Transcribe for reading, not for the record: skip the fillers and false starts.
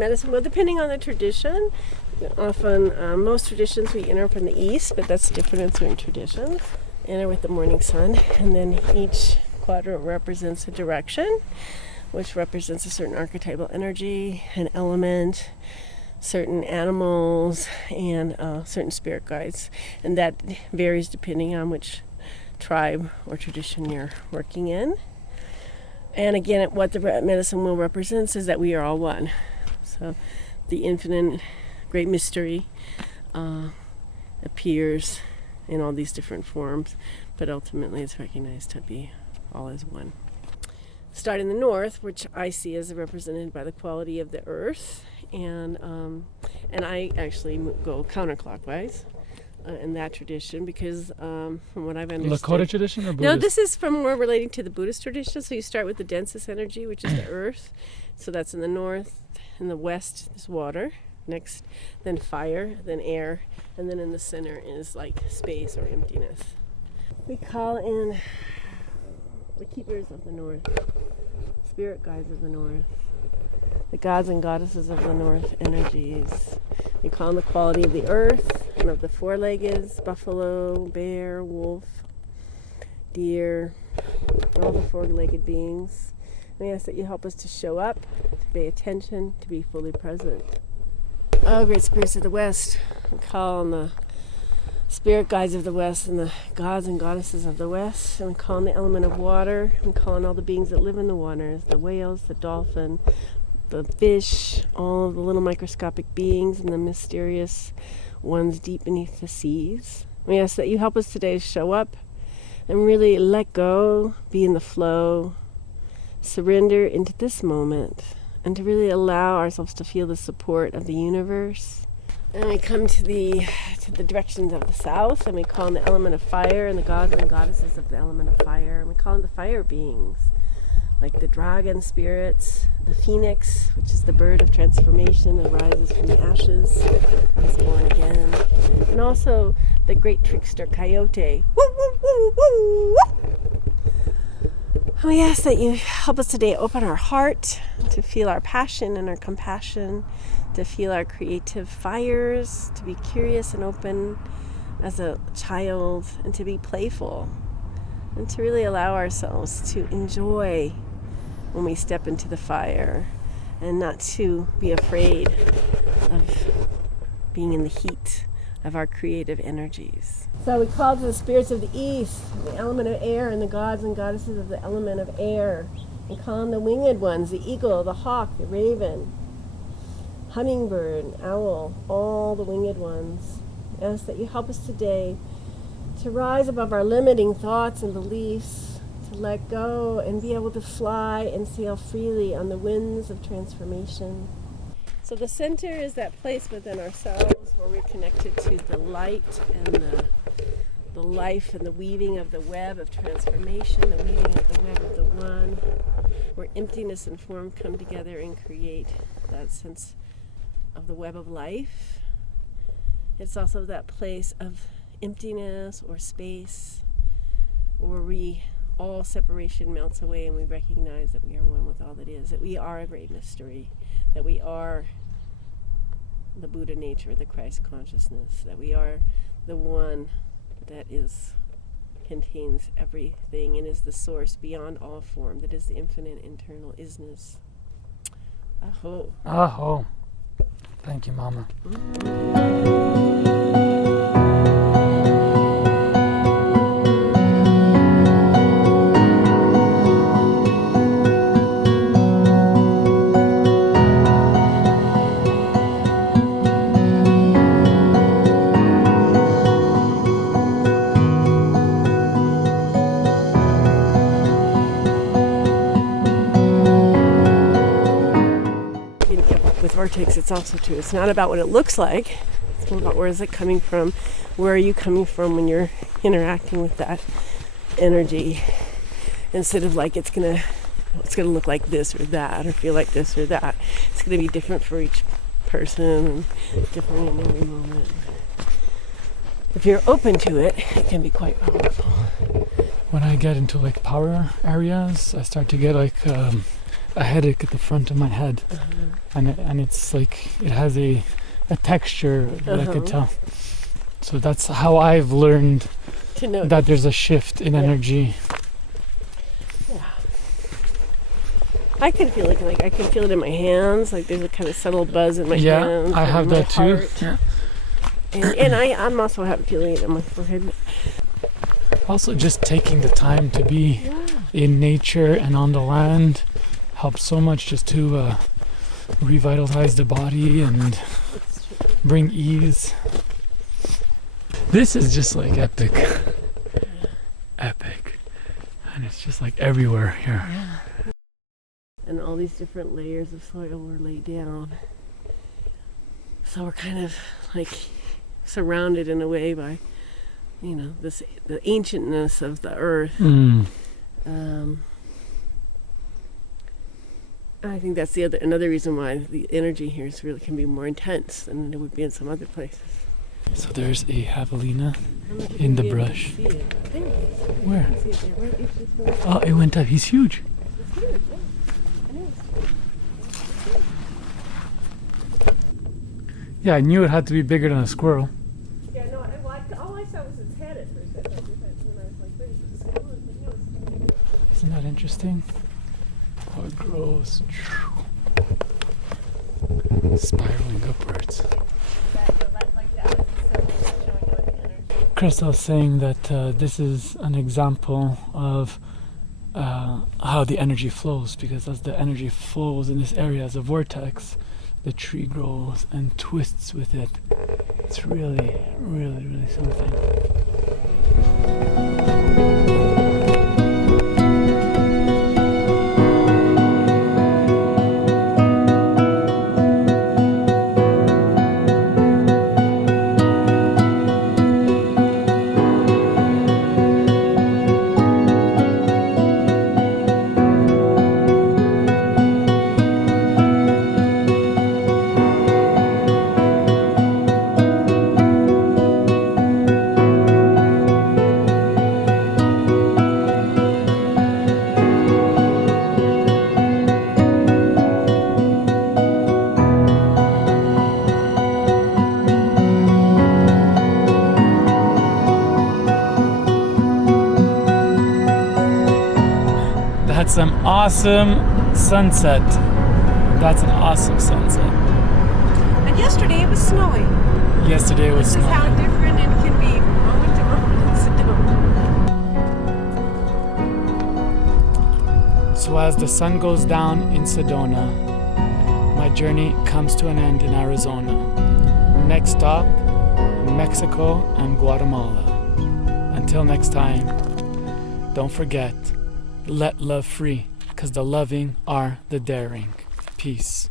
medicine wheel, depending on the tradition. Often, most traditions we enter from the east, but that's different in certain traditions. Enter with the morning sun, and then each quadrant represents a direction, which represents a certain archetypal energy, an element, certain animals, and certain spirit guides. And that varies depending on which tribe or tradition you're working in. And again, what the medicine wheel represents is that we are all one. So the infinite great mystery appears in all these different forms, but ultimately it's recognized to be all as one. Start in the north, which I see as represented by the quality of the earth, and I actually go counterclockwise in that tradition because from what I've understood... Lakota tradition or Buddhist? No, this is from more relating to the Buddhist tradition. So you start with the densest energy, which is the earth. So that's in the north. In the west is water. Next, then fire, then air, and then in the center is like space or emptiness. We call in the keepers of the north, spirit guides of the north, the gods and goddesses of the north energies. We call in the quality of the earth and of the four-leggeds, buffalo, bear, wolf, deer, all the four-legged beings. We ask that you help us to show up, to pay attention, to be fully present. Oh, great spirits of the West, we call on the spirit guides of the West and the gods and goddesses of the West, and we call on the element of water, we call on all the beings that live in the waters, the whales, the dolphin, the fish, all of the little microscopic beings and the mysterious ones deep beneath the seas. We ask that you help us today to show up and really let go, be in the flow, surrender into this moment, and to really allow ourselves to feel the support of the universe. And we come to the directions of the south, and we call on the element of fire and the gods and goddesses of the element of fire, and we call on the fire beings, like the dragon spirits, the phoenix, which is the bird of transformation that rises from the ashes, is born again, and also the great trickster coyote. Woo, woo, woo, woo, woo. We ask that you help us today open our heart to feel our passion and our compassion, to feel our creative fires, to be curious and open as a child, and to be playful, and to really allow ourselves to enjoy when we step into the fire, and not to be afraid of being in the heat of our creative energies. So we call to the spirits of the east, the element of air, and the gods and goddesses of the element of air. We call on the winged ones, the eagle, the hawk, the raven, hummingbird, owl, all the winged ones. We ask that you help us today to rise above our limiting thoughts and beliefs, to let go and be able to fly and sail freely on the winds of transformation. So the center is that place within ourselves where we're connected to the light and the life and the weaving of the web of transformation, the weaving of the web of the one, where emptiness and form come together and create that sense of the web of life. It's also that place of emptiness or space where all separation melts away and we recognize that we are one with all that is, that we are a great mystery, that we are the Buddha nature, the Christ consciousness, that we are the one that contains everything and is the source beyond all form, that is the infinite internal isness. Aho. Aho. Thank you, Mama. With Vortex, it's also true. It's not about what it looks like. It's more about where is it coming from. Where are you coming from when you're interacting with that energy? Instead of like it's gonna look like this or that, or feel like this or that. It's gonna be different for each person and different in every moment. If you're open to it, it can be quite powerful. When I get into like power areas, I start to get like a headache at the front of my head, and it's like it has a texture that I could tell. So that's how I've learned To know that there's a shift in energy. Yeah. I can feel it. Like I can feel it in my hands. Like there's a kind of subtle buzz in my hands. I have that too. Heart. Yeah. And I'm also feeling it on my forehead. Also, just taking the time to be in nature and on the land helps so much, just to revitalize the body and bring ease. This is just like epic. Epic. And it's just like everywhere here. Yeah. And all these different layers of soil were laid down. So we're kind of like surrounded in a way by, you know, the ancientness of the earth. I think that's another reason why the energy here can be more intense than it would be in some other places. So there's a javelina in the brush. Where? Oh, it went up. He's huge. Yeah, I knew it had to be bigger than a squirrel. Yeah, no, all I saw was its head at first. I thought when I was like, wait, is it squirrel? But no, it's Isn't that interesting? How it grows. Spiraling upwards. Crystal is saying that this is an example of how the energy flows, because as the energy flows in this area as a vortex, the tree grows and twists with it. It's really, really, really something. That's some awesome sunset. That's an awesome sunset. And yesterday it was snowing. Yesterday it was This is snowing. how different it can be from moment to moment in Sedona. So as the sun goes down in Sedona, my journey comes to an end in Arizona. Next stop, Mexico and Guatemala. Until next time, don't forget, let love free, because the loving are the daring. Peace.